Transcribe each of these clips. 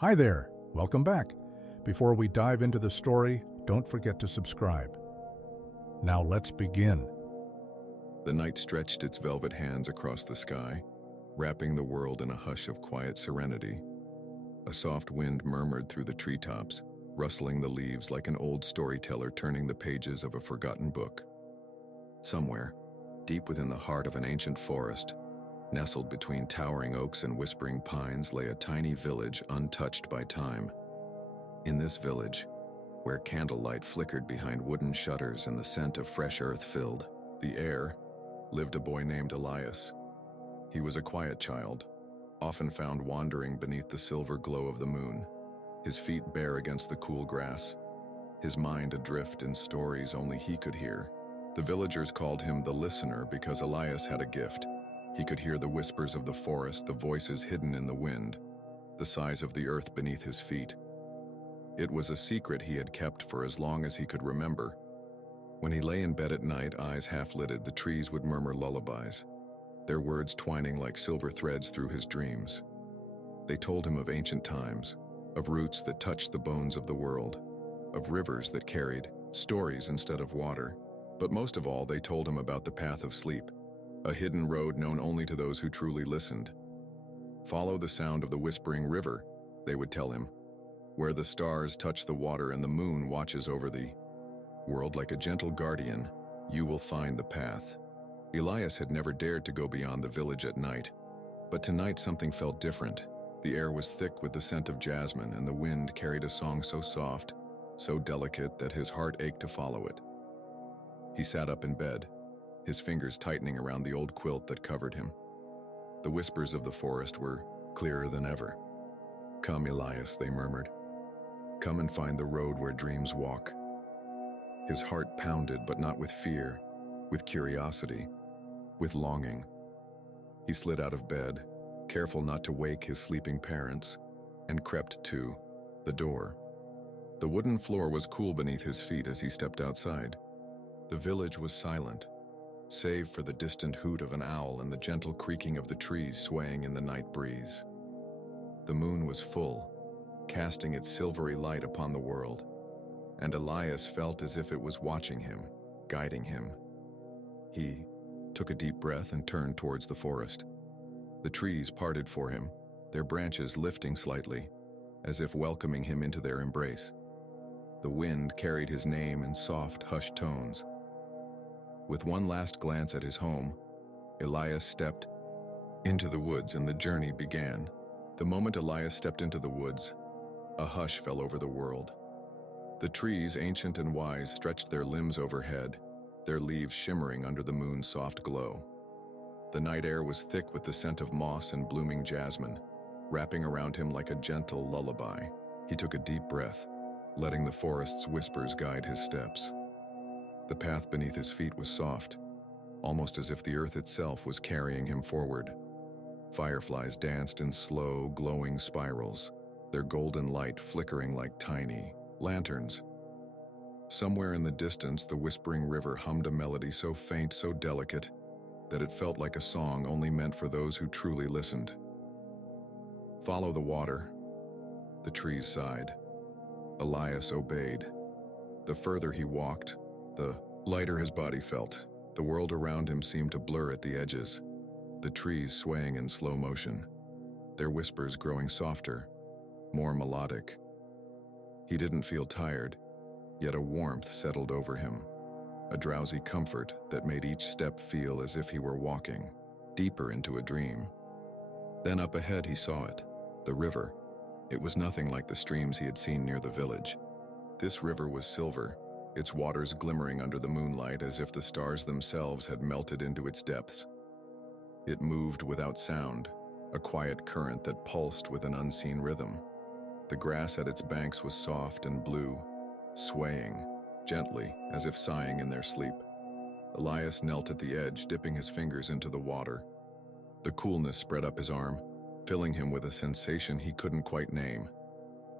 Hi there, welcome back. Before we dive into the story, don't forget to subscribe. Now let's begin. The night stretched its velvet hands across the sky, wrapping the world in a hush of quiet serenity. A soft wind murmured through the treetops, rustling the leaves like an old storyteller turning the pages of a forgotten book. Somewhere, deep within the heart of an ancient forest, nestled between towering oaks and whispering pines, lay a tiny village untouched by time. In this village, where candlelight flickered behind wooden shutters and the scent of fresh earth filled the air, lived a boy named Elias. He was a quiet child, often found wandering beneath the silver glow of the moon, his feet bare against the cool grass, his mind adrift in stories only he could hear. The villagers called him the listener because Elias had a gift. He could hear the whispers of the forest, the voices hidden in the wind, the sighs of the earth beneath his feet. It was a secret he had kept for as long as he could remember. When he lay in bed at night, eyes half-lidded, the trees would murmur lullabies, their words twining like silver threads through his dreams. They told him of ancient times, of roots that touched the bones of the world, of rivers that carried stories instead of water. But most of all, they told him about the path of sleep, a hidden road known only to those who truly listened. Follow the sound of the whispering river, they would tell him, where the stars touch the water and the moon watches over the world like a gentle guardian. You will find the path. Elias had never dared to go beyond the village at night, but tonight something felt different. The air was thick with the scent of jasmine, and the wind carried a song so soft, so delicate that his heart ached to follow it. He sat up in bed, his fingers tightening around the old quilt that covered him. The whispers of the forest were clearer than ever. "Come, Elias," they murmured. "Come and find the road where dreams walk." His heart pounded, but not with fear, with curiosity, with longing. He slid out of bed, careful not to wake his sleeping parents, and crept to the door. The wooden floor was cool beneath his feet as he stepped outside. The village was silent, save for the distant hoot of an owl and the gentle creaking of the trees swaying in the night breeze. The moon was full, casting its silvery light upon the world, and Elias felt as if it was watching him, guiding him. He took a deep breath and turned towards the forest. The trees parted for him, their branches lifting slightly, as if welcoming him into their embrace. The wind carried his name in soft, hushed tones. With one last glance at his home, Elias stepped into the woods and the journey began. The moment Elias stepped into the woods, a hush fell over the world. The trees, ancient and wise, stretched their limbs overhead, their leaves shimmering under the moon's soft glow. The night air was thick with the scent of moss and blooming jasmine, wrapping around him like a gentle lullaby. He took a deep breath, letting the forest's whispers guide his steps. The path beneath his feet was soft, almost as if the earth itself was carrying him forward. Fireflies danced in slow, glowing spirals, their golden light flickering like tiny lanterns. Somewhere in the distance, the whispering river hummed a melody so faint, so delicate, that it felt like a song only meant for those who truly listened. "Follow the water," the trees sighed. Elias obeyed. The further he walked, the lighter his body felt. The world around him seemed to blur at the edges, the trees swaying in slow motion, their whispers growing softer, more melodic. He didn't feel tired, yet a warmth settled over him, a drowsy comfort that made each step feel as if he were walking deeper into a dream. Then up ahead he saw it, the river. It was nothing like the streams he had seen near the village. This river was silver, its waters glimmering under the moonlight as if the stars themselves had melted into its depths. It moved without sound, a quiet current that pulsed with an unseen rhythm. The grass at its banks was soft and blue, swaying gently as if sighing in their sleep. Elias knelt at the edge, dipping his fingers into the water. The coolness spread up his arm, filling him with a sensation he couldn't quite name.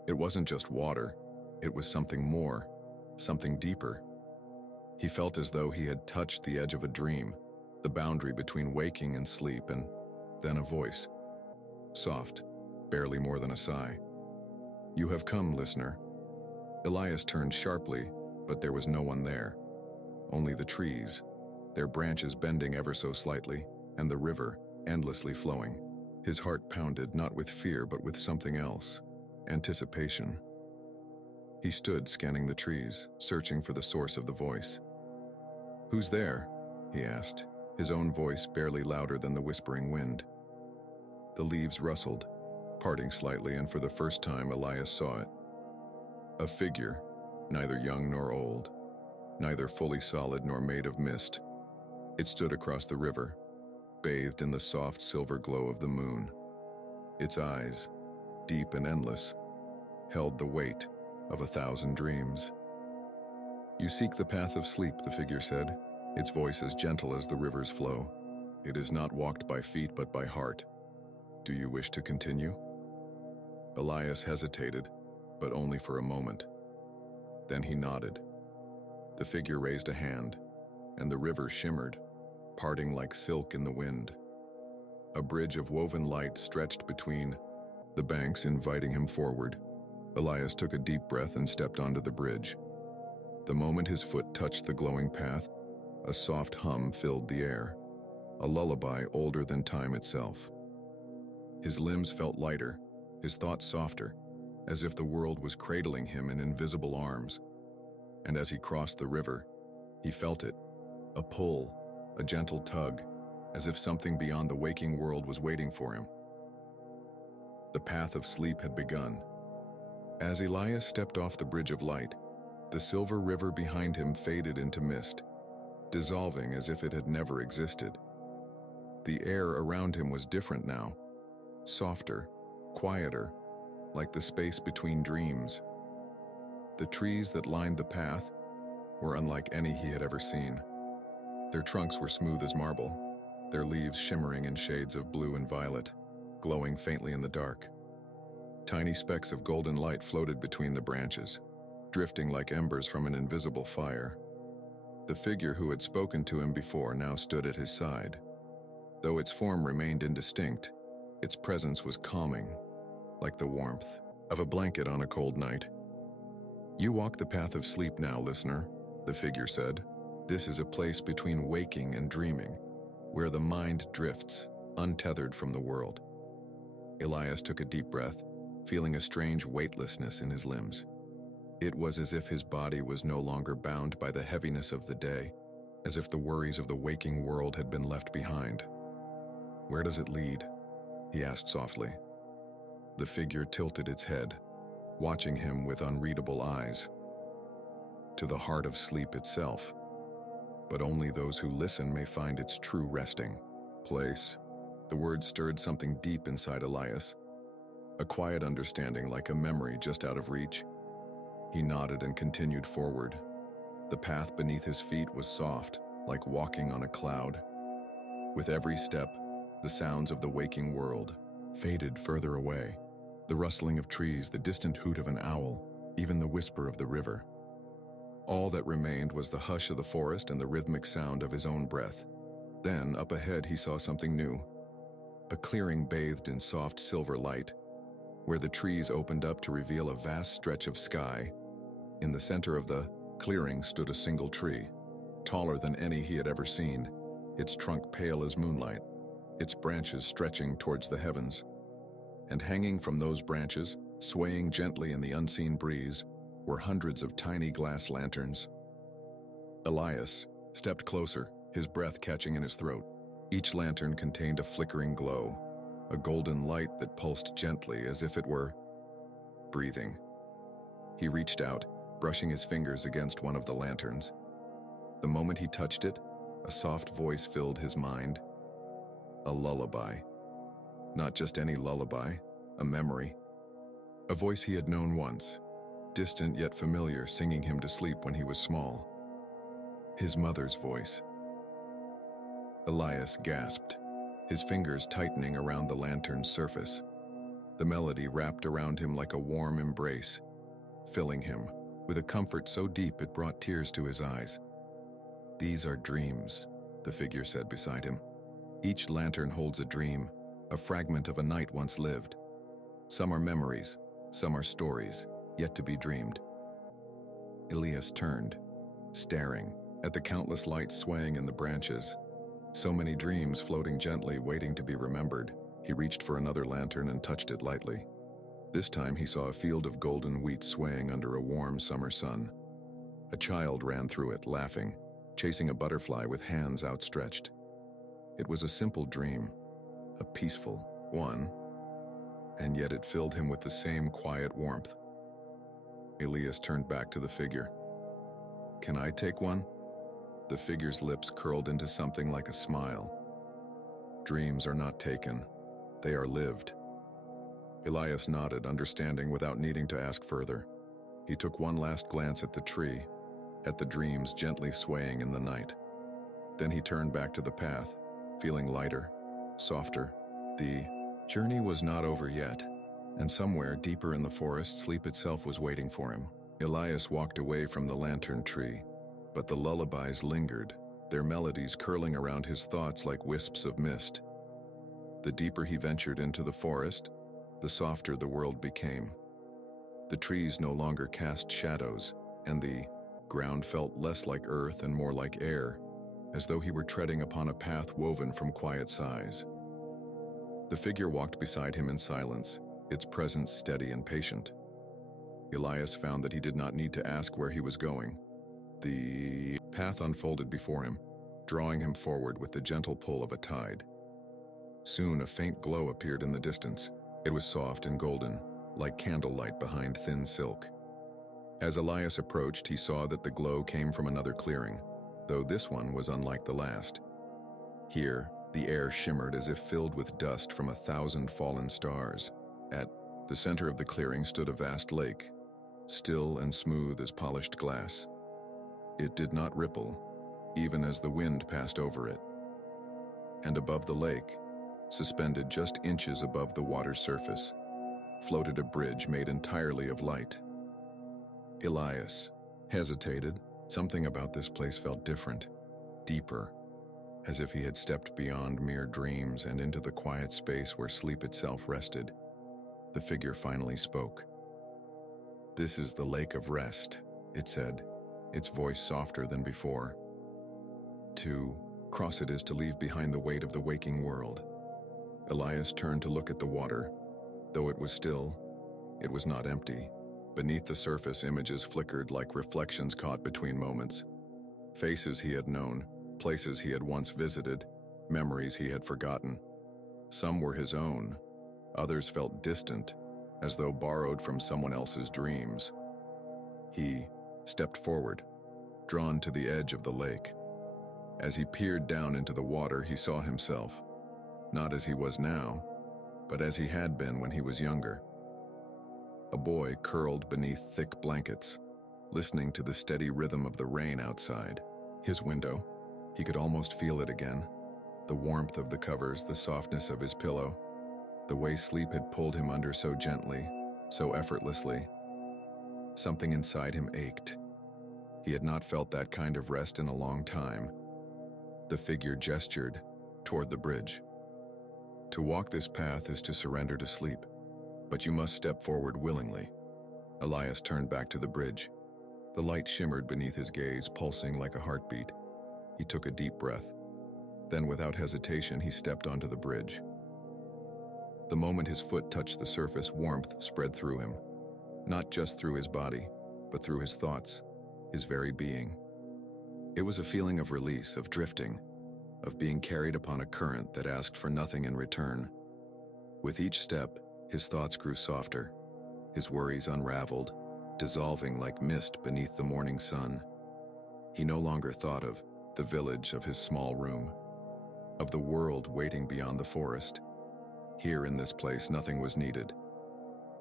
It wasn't just water, it was something more, something deeper. He felt as though he had touched the edge of a dream, the boundary between waking and sleep, and then a voice. Soft, barely more than a sigh. "You have come, listener." Elias turned sharply, but there was no one there. Only the trees, their branches bending ever so slightly, and the river, endlessly flowing. His heart pounded, not with fear but with something else, anticipation. He stood scanning the trees, searching for the source of the voice. "Who's there?" he asked, his own voice barely louder than the whispering wind. The leaves rustled, parting slightly, and for the first time Elias saw it. A figure, neither young nor old, neither fully solid nor made of mist. It stood across the river, bathed in the soft silver glow of the moon. Its eyes, deep and endless, held the weight of 1,000 dreams. "You seek the path of sleep," the figure said, its voice as gentle as the river's flow. "It is not walked by feet but by heart. Do you wish to continue?" Elias hesitated, but only for a moment. Then he nodded. The figure raised a hand, and the river shimmered, parting like silk in the wind. A bridge of woven light stretched between the banks, inviting him forward. Elias took a deep breath and stepped onto the bridge. The moment his foot touched the glowing path, a soft hum filled the air, a lullaby older than time itself. His limbs felt lighter, his thoughts softer, as if the world was cradling him in invisible arms. And as he crossed the river, he felt it, a pull, a gentle tug, as if something beyond the waking world was waiting for him. The path of sleep had begun. As Elias stepped off the bridge of light, the silver river behind him faded into mist, dissolving as if it had never existed. The air around him was different now, softer, quieter, like the space between dreams. The trees that lined the path were unlike any he had ever seen. Their trunks were smooth as marble, their leaves shimmering in shades of blue and violet, glowing faintly in the dark. Tiny specks of golden light floated between the branches, drifting like embers from an invisible fire. The figure who had spoken to him before now stood at his side. Though its form remained indistinct, its presence was calming, like the warmth of a blanket on a cold night. "You walk the path of sleep now, listener," the figure said. "This is a place between waking and dreaming, where the mind drifts, untethered from the world." Elias took a deep breath, feeling a strange weightlessness in his limbs. It was as if his body was no longer bound by the heaviness of the day, as if the worries of the waking world had been left behind. "Where does it lead?" he asked softly. The figure tilted its head, watching him with unreadable eyes. "To the heart of sleep itself. But only those who listen may find its true resting place." The words stirred something deep inside Elias, a quiet understanding like a memory just out of reach. He nodded and continued forward. The path beneath his feet was soft, like walking on a cloud. With every step, the sounds of the waking world faded further away. The rustling of trees, the distant hoot of an owl, even the whisper of the river. All that remained was the hush of the forest and the rhythmic sound of his own breath. Then, up ahead, he saw something new. A clearing bathed in soft silver light, where the trees opened up to reveal a vast stretch of sky. In the center of the clearing stood a single tree, taller than any he had ever seen, its trunk pale as moonlight, its branches stretching towards the heavens. And hanging from those branches, swaying gently in the unseen breeze, were hundreds of tiny glass lanterns. Elias stepped closer, his breath catching in his throat. Each lantern contained a flickering glow, a golden light that pulsed gently as if it were breathing. He reached out, brushing his fingers against one of the lanterns. The moment he touched it, a soft voice filled his mind. A lullaby. Not just any lullaby, a memory. A voice he had known once, distant yet familiar, singing him to sleep when he was small. His mother's voice. Elias gasped, his fingers tightening around the lantern's surface. The melody wrapped around him like a warm embrace, filling him with a comfort so deep it brought tears to his eyes. "These are dreams," the figure said beside him. "Each lantern holds a dream, a fragment of a night once lived. Some are memories, Some are stories, yet to be dreamed. Elias turned, staring at the countless lights swaying in the branches. So many dreams floating gently, waiting to be remembered. He reached for another lantern and touched it lightly. This time he saw a field of golden wheat swaying under a warm summer sun. A child ran through it, laughing, chasing a butterfly with hands outstretched. It was a simple dream, a peaceful one, and yet it filled him with the same quiet warmth. Elias turned back to the figure. "Can I take one?" The figure's lips curled into something like a smile. Dreams are not taken, they are lived. Elias nodded, understanding without needing to ask further. He took one last glance at the tree, at the dreams gently swaying in the night. Then he turned back to the path, feeling lighter, softer. The journey was not over yet, and somewhere deeper in the forest, sleep itself was waiting for him. Elias walked away from the lantern tree, but the lullabies lingered, their melodies curling around his thoughts like wisps of mist. The deeper he ventured into the forest, the softer the world became. The trees no longer cast shadows, and the ground felt less like earth and more like air, as though he were treading upon a path woven from quiet sighs. The figure walked beside him in silence, its presence steady and patient. Elias found that he did not need to ask where he was going. The path unfolded before him, drawing him forward with the gentle pull of a tide. Soon a faint glow appeared in the distance. It was soft and golden, like candlelight behind thin silk. As Elias approached, he saw that the glow came from another clearing, though this one was unlike the last. Here, the air shimmered as if filled with dust from 1,000 fallen stars. At the center of the clearing stood a vast lake, still and smooth as polished glass. It did not ripple, even as the wind passed over it. And above the lake, suspended just inches above the water's surface, floated a bridge made entirely of light. Elias hesitated. Something about this place felt different, deeper, as if he had stepped beyond mere dreams and into the quiet space where sleep itself rested. The figure finally spoke. "This is the lake of rest," it said, its voice softer than before. "To cross it is to leave behind the weight of the waking world." Elias turned to look at the water. Though it was still, it was not empty. Beneath the surface, images flickered like reflections caught between moments. Faces he had known, places he had once visited, memories he had forgotten. Some were his own, others felt distant, as though borrowed from someone else's dreams. He stepped forward, drawn to the edge of the lake. As he peered down into the water, he saw himself, not as he was now, but as he had been when he was younger. A boy curled beneath thick blankets, listening to the steady rhythm of the rain outside. His window, he could almost feel it again, the warmth of the covers, the softness of his pillow, the way sleep had pulled him under so gently, so effortlessly. Something inside him ached. He had not felt that kind of rest in a long time. The figure gestured toward the bridge. "To walk this path is to surrender to sleep, but you must step forward willingly." Elias turned back to the bridge. The light shimmered beneath his gaze, pulsing like a heartbeat. He took a deep breath. Then, without hesitation, he stepped onto the bridge. The moment his foot touched the surface, warmth spread through him, not just through his body, but through his thoughts, his very being. It was a feeling of release, of drifting, of being carried upon a current that asked for nothing in return. With each step, his thoughts grew softer, his worries unraveled, dissolving like mist beneath the morning sun. He no longer thought of the village, of his small room, of the world waiting beyond the forest. Here in this place, nothing was needed.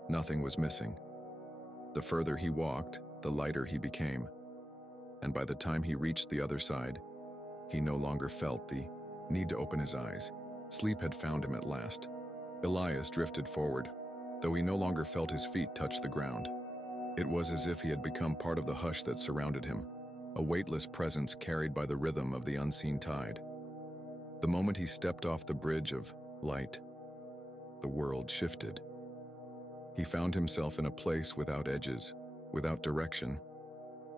Nothing was missing. The further he walked, the lighter he became. And by the time he reached the other side, he no longer felt the need to open his eyes. Sleep had found him at last. Elias drifted forward, though he no longer felt his feet touch the ground. It was as if he had become part of the hush that surrounded him, a weightless presence carried by the rhythm of the unseen tide. The moment he stepped off the bridge of light, the world shifted. He found himself in a place without edges, without direction.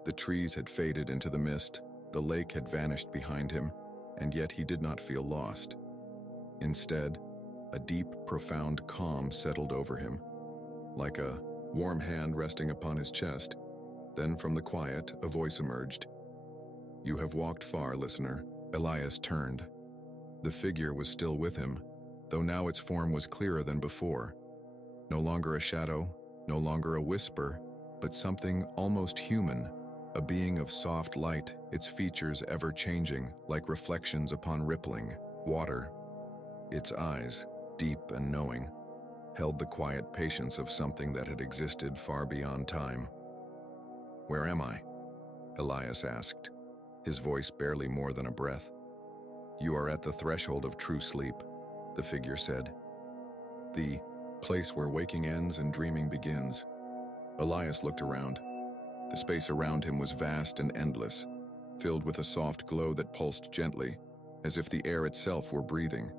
The trees had faded into the mist, the lake had vanished behind him, and yet he did not feel lost. Instead, a deep, profound calm settled over him, like a warm hand resting upon his chest. Then from the quiet, a voice emerged. "You have walked far, listener." Elias turned. The figure was still with him, though now its form was clearer than before. No longer a shadow, no longer a whisper, but something almost human, a being of soft light, its features ever-changing, like reflections upon rippling water. Its eyes, deep and knowing, held the quiet patience of something that had existed far beyond time. "Where am I?" Elias asked, his voice barely more than a breath. "You are at the threshold of true sleep," the figure said. "The place where waking ends and dreaming begins." Elias looked around. The space around him was vast and endless, filled with a soft glow that pulsed gently, as if the air itself were breathing.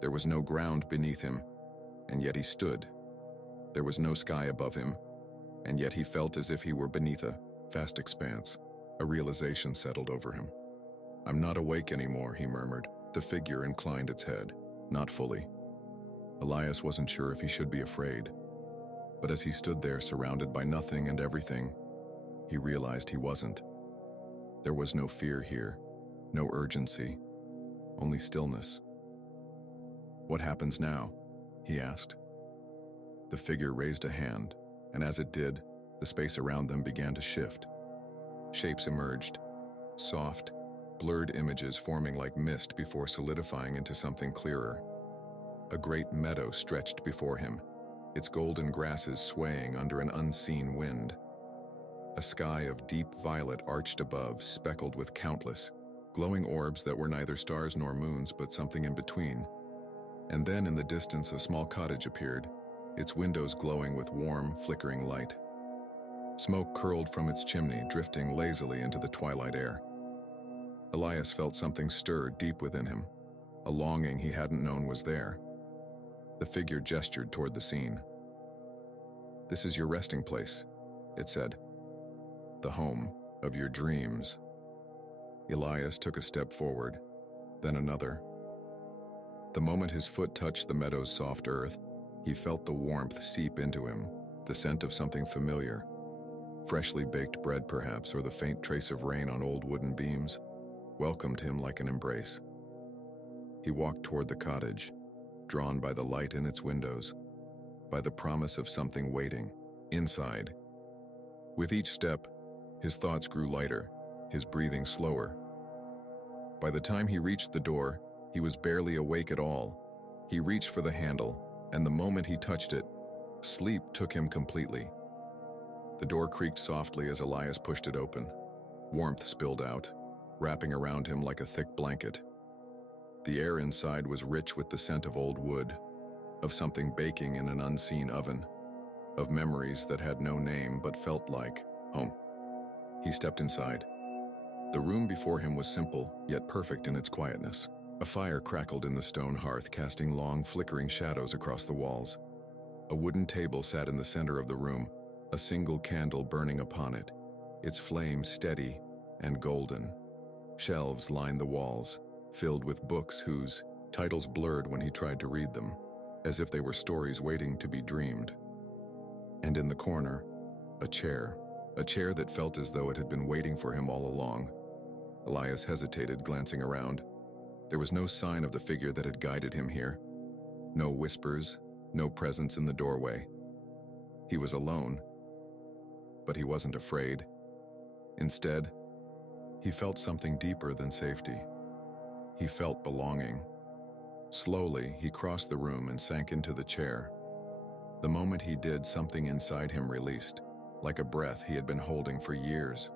There was no ground beneath him, and yet he stood. There was no sky above him, and yet he felt as if he were beneath a vast expanse. A realization settled over him. "I'm not awake anymore," he murmured. The figure inclined its head, not fully. Elias wasn't sure if he should be afraid, but as he stood there surrounded by nothing and everything, he realized he wasn't. There was no fear here, no urgency, only stillness. "What happens now?" he asked. The figure raised a hand, and as it did, the space around them began to shift. Shapes emerged, soft, blurred images forming like mist before solidifying into something clearer. A great meadow stretched before him, its golden grasses swaying under an unseen wind. A sky of deep violet arched above, speckled with countless, glowing orbs that were neither stars nor moons but something in between. And then in the distance a small cottage appeared, its windows glowing with warm, flickering light. Smoke curled from its chimney, drifting lazily into the twilight air. Elias felt something stir deep within him, a longing he hadn't known was there. The figure gestured toward the scene. "This is your resting place," it said. "The home of your dreams." Elias took a step forward, then another. The moment his foot touched the meadow's soft earth, he felt the warmth seep into him, the scent of something familiar. Freshly baked bread perhaps, or the faint trace of rain on old wooden beams, welcomed him like an embrace. He walked toward the cottage, drawn by the light in its windows, by the promise of something waiting inside. With each step, his thoughts grew lighter, his breathing slower. By the time he reached the door, he was barely awake at all. He reached for the handle, and the moment he touched it, sleep took him completely. The door creaked softly as Elias pushed it open. Warmth spilled out, wrapping around him like a thick blanket. The air inside was rich with the scent of old wood, of something baking in an unseen oven, of memories that had no name but felt like home. He stepped inside. The room before him was simple, yet perfect in its quietness. A fire crackled in the stone hearth, casting long, flickering shadows across the walls. A wooden table sat in the center of the room, a single candle burning upon it, its flame steady and golden. Shelves lined the walls, filled with books whose titles blurred when he tried to read them, as if they were stories waiting to be dreamed. And in the corner, a chair that felt as though it had been waiting for him all along. Elias hesitated, glancing around. There was no sign of the figure that had guided him here. No whispers, no presence in the doorway. He was alone, but he wasn't afraid. Instead, he felt something deeper than safety. He felt belonging. Slowly, he crossed the room and sank into the chair. The moment he did, something inside him released, like a breath he had been holding for years.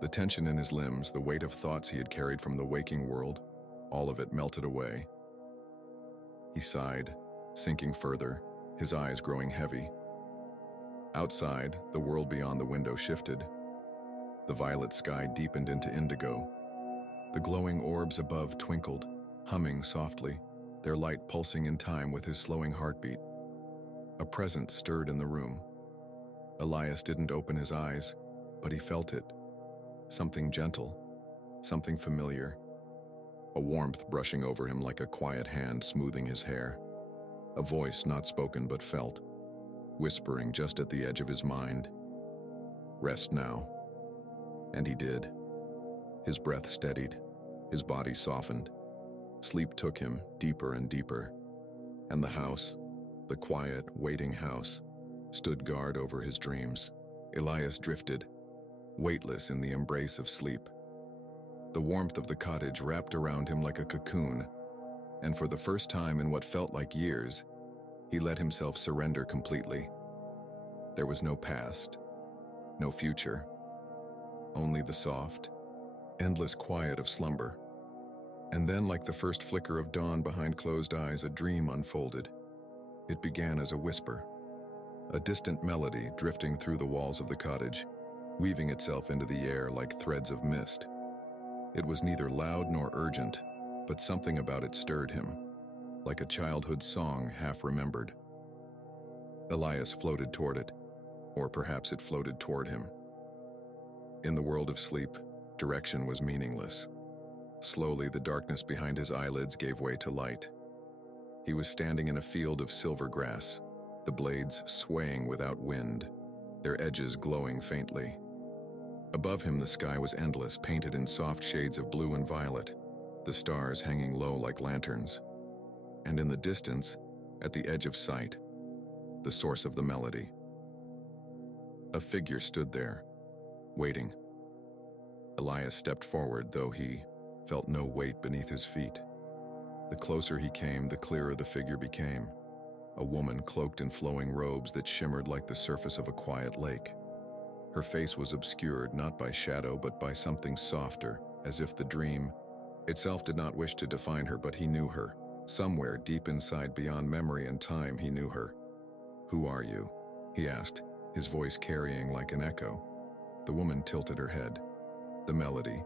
The tension in his limbs, the weight of thoughts he had carried from the waking world, all of it melted away. He sighed, sinking further, his eyes growing heavy. Outside, the world beyond the window shifted. The violet sky deepened into indigo. The glowing orbs above twinkled, humming softly, their light pulsing in time with his slowing heartbeat. A presence stirred in the room. Elias didn't open his eyes, but he felt it. Something gentle, something familiar. A warmth brushing over him like a quiet hand smoothing his hair. A voice not spoken but felt, whispering just at the edge of his mind. Rest now. And he did. His breath steadied, his body softened. Sleep took him deeper and deeper. And the house, the quiet, waiting house, stood guard over his dreams. Elias drifted, weightless in the embrace of sleep. The warmth of the cottage wrapped around him like a cocoon, and for the first time in what felt like years, he let himself surrender completely. There was no past, no future, only the soft, endless quiet of slumber. And then, like the first flicker of dawn behind closed eyes, a dream unfolded. It began as a whisper, a distant melody drifting through the walls of the cottage, weaving itself into the air like threads of mist. It was neither loud nor urgent, but something about it stirred him, like a childhood song half remembered. Elias floated toward it, or perhaps it floated toward him. In the world of sleep, direction was meaningless. Slowly, the darkness behind his eyelids gave way to light. He was standing in a field of silver grass, the blades swaying without wind, their edges glowing faintly. Above him, the sky was endless, painted in soft shades of blue and violet, the stars hanging low like lanterns. And in the distance, at the edge of sight, the source of the melody. A figure stood there, waiting. Elias stepped forward, though he felt no weight beneath his feet. The closer he came, the clearer the figure became. A woman cloaked in flowing robes that shimmered like the surface of a quiet lake. Her face was obscured not by shadow but by something softer, as if the dream itself did not wish to define her, but he knew her. Somewhere deep inside, beyond memory and time, he knew her. "Who are you?" he asked, his voice carrying like an echo. The woman tilted her head. The melody,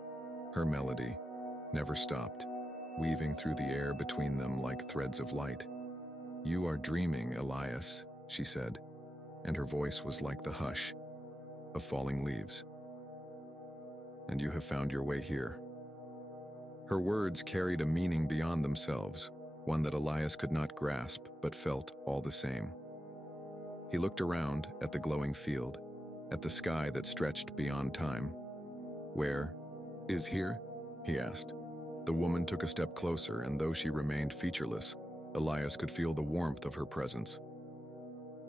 her melody, never stopped, weaving through the air between them like threads of light. "You are dreaming, Elias," she said, and her voice was like the hush of falling leaves. "And you have found your way here." Her words carried a meaning beyond themselves, one that Elias could not grasp but felt all the same. He looked around at the glowing field, at the sky that stretched beyond time. "Where is here?" he asked. The woman took a step closer, and though she remained featureless, Elias could feel the warmth of her presence.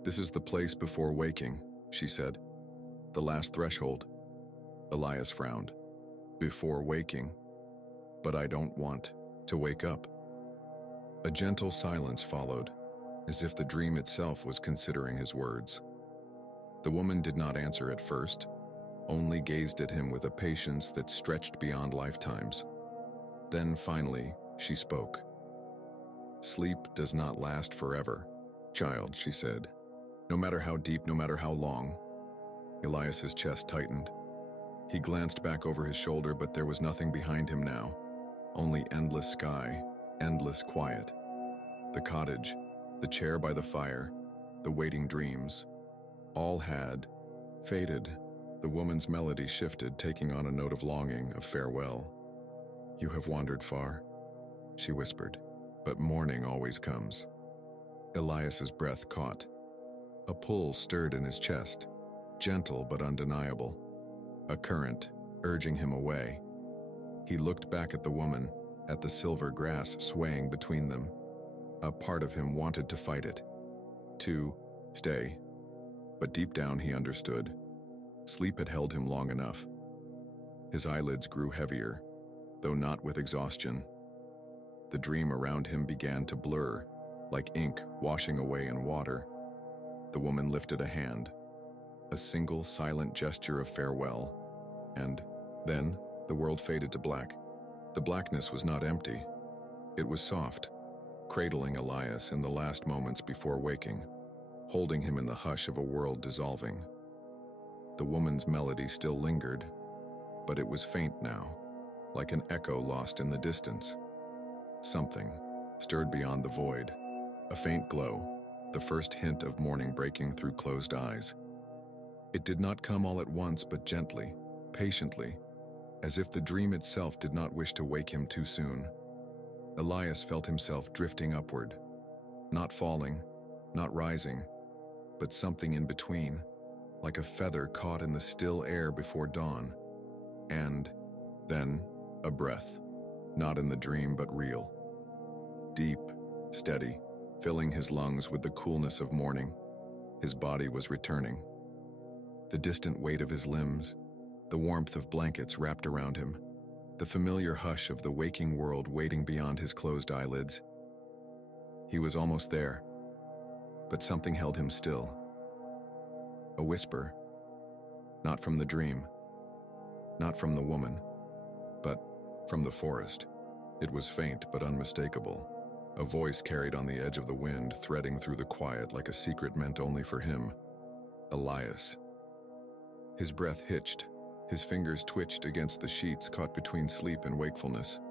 "This is the place before waking," she said. "The last threshold." Elias frowned. "Before waking? But I don't want to wake up." A gentle silence followed, as if the dream itself was considering his words. The woman did not answer at first, only gazed at him with a patience that stretched beyond lifetimes. Then finally, she spoke. "Sleep does not last forever, child," she said. "No matter how deep, no matter how long." Elias's chest tightened. He glanced back over his shoulder, but there was nothing behind him now. Only endless sky, endless quiet. The cottage, the chair by the fire, the waiting dreams, all had faded. The woman's melody shifted, taking on a note of longing, of farewell. "You have wandered far," she whispered, "but morning always comes." Elias's breath caught. A pull stirred in his chest, gentle but undeniable. A current, urging him away. He looked back at the woman, at the silver grass swaying between them. A part of him wanted to fight it, to stay. But deep down he understood. Sleep had held him long enough. His eyelids grew heavier, though not with exhaustion. The dream around him began to blur, like ink washing away in water. The woman lifted a hand, a single silent gesture of farewell, and then the world faded to black. The blackness was not empty. It was soft, cradling Elias in the last moments before waking, holding him in the hush of a world dissolving. The woman's melody still lingered, but it was faint now, like an echo lost in the distance. Something stirred beyond the void, a faint glow, the first hint of morning breaking through closed eyes. It did not come all at once, but gently, patiently, as if the dream itself did not wish to wake him too soon. Elias felt himself drifting upward, not falling, not rising, but something in between, like a feather caught in the still air before dawn. And then, a breath, not in the dream but real. Deep, steady, filling his lungs with the coolness of morning. His body was returning. The distant weight of his limbs, the warmth of blankets wrapped around him, the familiar hush of the waking world waiting beyond his closed eyelids. He was almost there, but something held him still. A whisper, not from the dream, not from the woman, but from the forest. It was faint but unmistakable. A voice carried on the edge of the wind, threading through the quiet like a secret meant only for him. Elias. His breath hitched. His fingers twitched against the sheets caught between sleep and wakefulness.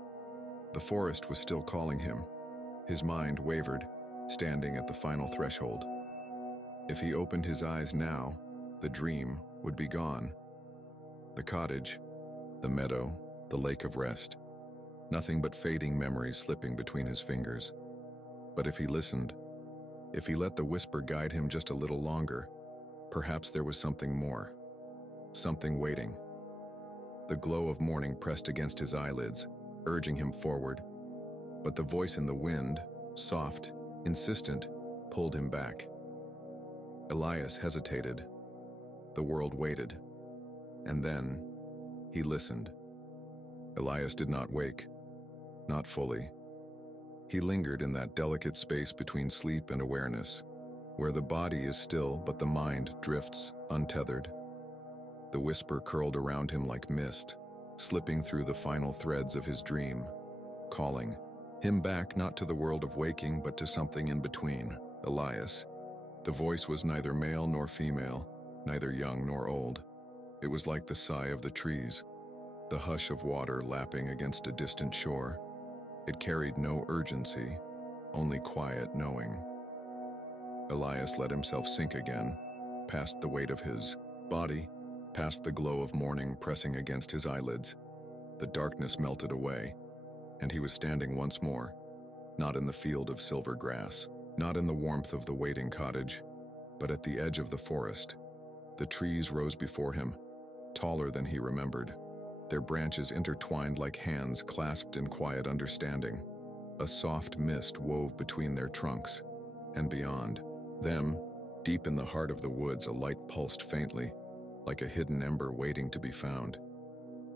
The forest was still calling him. His mind wavered, standing at the final threshold. If he opened his eyes now, the dream would be gone. The cottage, the meadow, the lake of rest. Nothing but fading memories slipping between his fingers. But if he listened, if he let the whisper guide him just a little longer, perhaps there was something more. Something waiting. The glow of morning pressed against his eyelids, urging him forward. But the voice in the wind, soft, insistent, pulled him back. Elias hesitated. The world waited. And then, he listened. Elias did not wake. Not fully. He lingered in that delicate space between sleep and awareness, where the body is still but the mind drifts, untethered. The whisper curled around him like mist, slipping through the final threads of his dream, calling him back not to the world of waking but to something in between. Elias. The voice was neither male nor female, neither young nor old. It was like the sigh of the trees, the hush of water lapping against a distant shore. It carried no urgency, only quiet knowing. Elias let himself sink again, past the weight of his body, past the glow of morning pressing against his eyelids. The darkness melted away, and he was standing once more, not in the field of silver grass, not in the warmth of the waiting cottage, but at the edge of the forest. The trees rose before him, taller than he remembered, their branches intertwined like hands clasped in quiet understanding. A soft mist wove between their trunks, and beyond them, deep in the heart of the woods, a light pulsed faintly, like a hidden ember waiting to be found.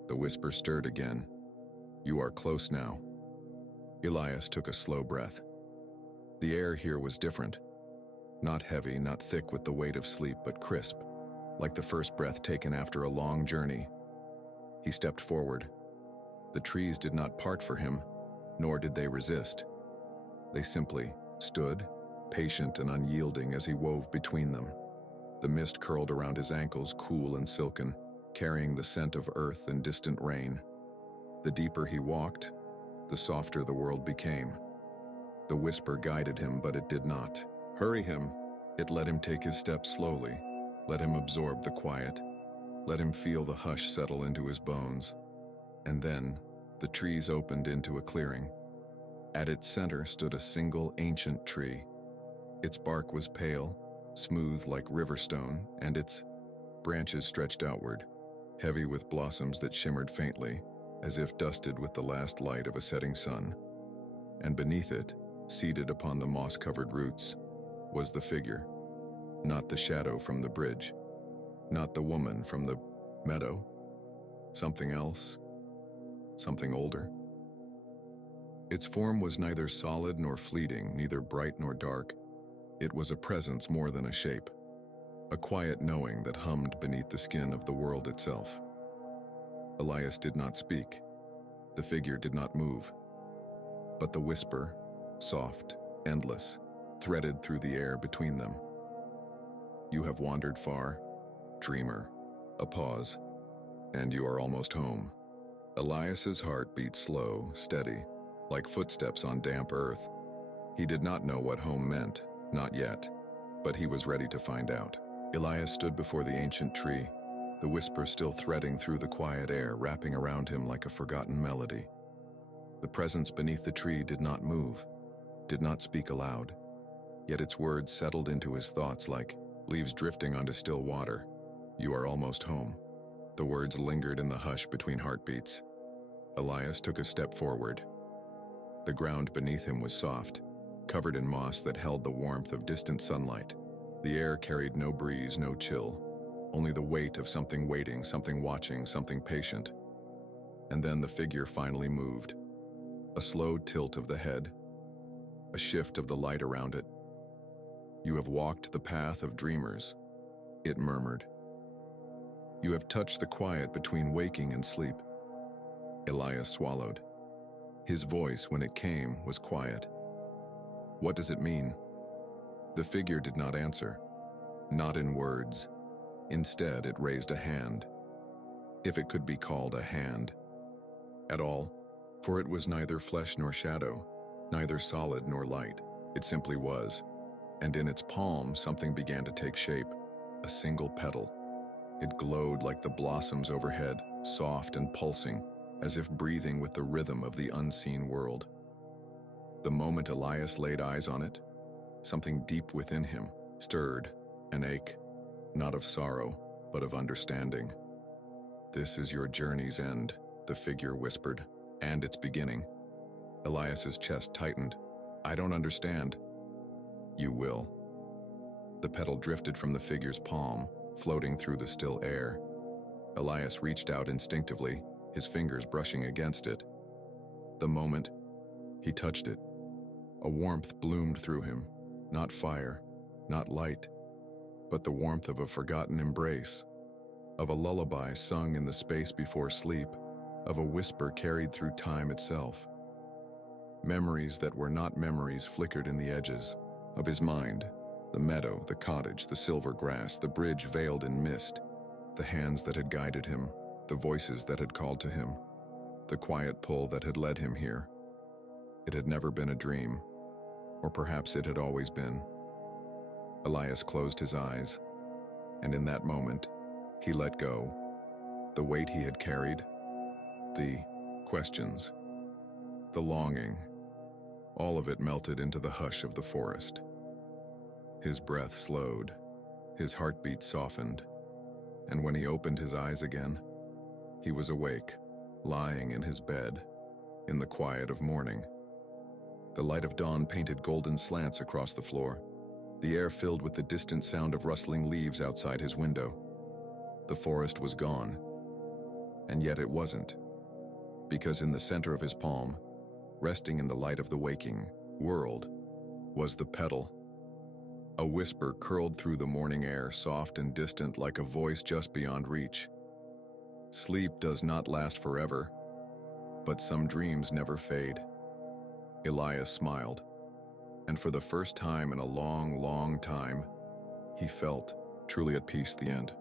The whisper stirred again. "You are close now." Elias took a slow breath. The air here was different. Not heavy, not thick with the weight of sleep, but crisp, like the first breath taken after a long journey. He stepped forward. The trees did not part for him, nor did they resist. They simply stood, patient and unyielding as he wove between them. The mist curled around his ankles, cool and silken, carrying the scent of earth and distant rain. The deeper he walked, the softer the world became. The whisper guided him, but it did not hurry him. It let him take his steps slowly, let him absorb the quiet, let him feel the hush settle into his bones. And then, the trees opened into a clearing. At its center stood a single ancient tree. Its bark was pale, smooth like river stone, and its branches stretched outward, heavy with blossoms that shimmered faintly, as if dusted with the last light of a setting sun. And beneath it, seated upon the moss-covered roots, was the figure. Not the shadow from the bridge, not the woman from the meadow. Something else, something older. Its form was neither solid nor fleeting, neither bright nor dark. It was a presence more than a shape, a quiet knowing that hummed beneath the skin of the world itself. Elias did not speak. The figure did not move. But the whisper, soft, endless, threaded through the air between them. "You have wandered far, dreamer." A pause, and you are almost home. Elias's heart beat slow, steady, like footsteps on damp earth. He did not know what home meant, not yet. But he was ready to find out. Elias stood before the ancient tree, the whisper still threading through the quiet air, wrapping around him like a forgotten melody. The presence beneath the tree did not move, did not speak aloud, yet its words settled into his thoughts like leaves drifting onto still water. You are almost home. The words lingered in the hush between heartbeats. Elias took a step forward. The ground beneath him was soft, covered in moss that held the warmth of distant sunlight. The air carried no breeze, no chill, only the weight of something waiting, something watching, something patient. And then the figure finally moved. A slow tilt of the head, a shift of the light around it. You have walked the path of dreamers, it murmured. You have touched the quiet between waking and sleep. Elias swallowed. His voice, when it came, was quiet. What does it mean? The figure did not answer, not in words. Instead, it raised a hand, if it could be called a hand at all, for it was neither flesh nor shadow, neither solid nor light. It simply was, and in its palm something began to take shape, a single petal. It glowed like the blossoms overhead, soft and pulsing, as if breathing with the rhythm of the unseen world. The moment Elias laid eyes on it, something deep within him stirred, an ache, not of sorrow, but of understanding. This is your journey's end, the figure whispered, and its beginning. Elias's chest tightened. I don't understand. You will. The petal drifted from the figure's palm, floating through the still air. Elias reached out instinctively, his fingers brushing against it. The moment he touched it, a warmth bloomed through him, not fire, not light, but the warmth of a forgotten embrace, of a lullaby sung in the space before sleep, of a whisper carried through time itself. Memories that were not memories flickered in the edges of his mind, the meadow, the cottage, the silver grass, the bridge veiled in mist, the hands that had guided him, the voices that had called to him, the quiet pull that had led him here. It had never been a dream, or perhaps it had always been. Elias closed his eyes, and in that moment, he let go. The weight he had carried, the questions, the longing, all of it melted into the hush of the forest. His breath slowed, his heartbeat softened, and when he opened his eyes again, he was awake, lying in his bed, in the quiet of morning. The light of dawn painted golden slants across the floor, the air filled with the distant sound of rustling leaves outside his window. The forest was gone, and yet it wasn't, because in the center of his palm, resting in the light of the waking world, was the petal. A whisper curled through the morning air, soft and distant like a voice just beyond reach. Sleep does not last forever, but some dreams never fade. Elias smiled, and for the first time in a long, long time, he felt truly at peace. The end.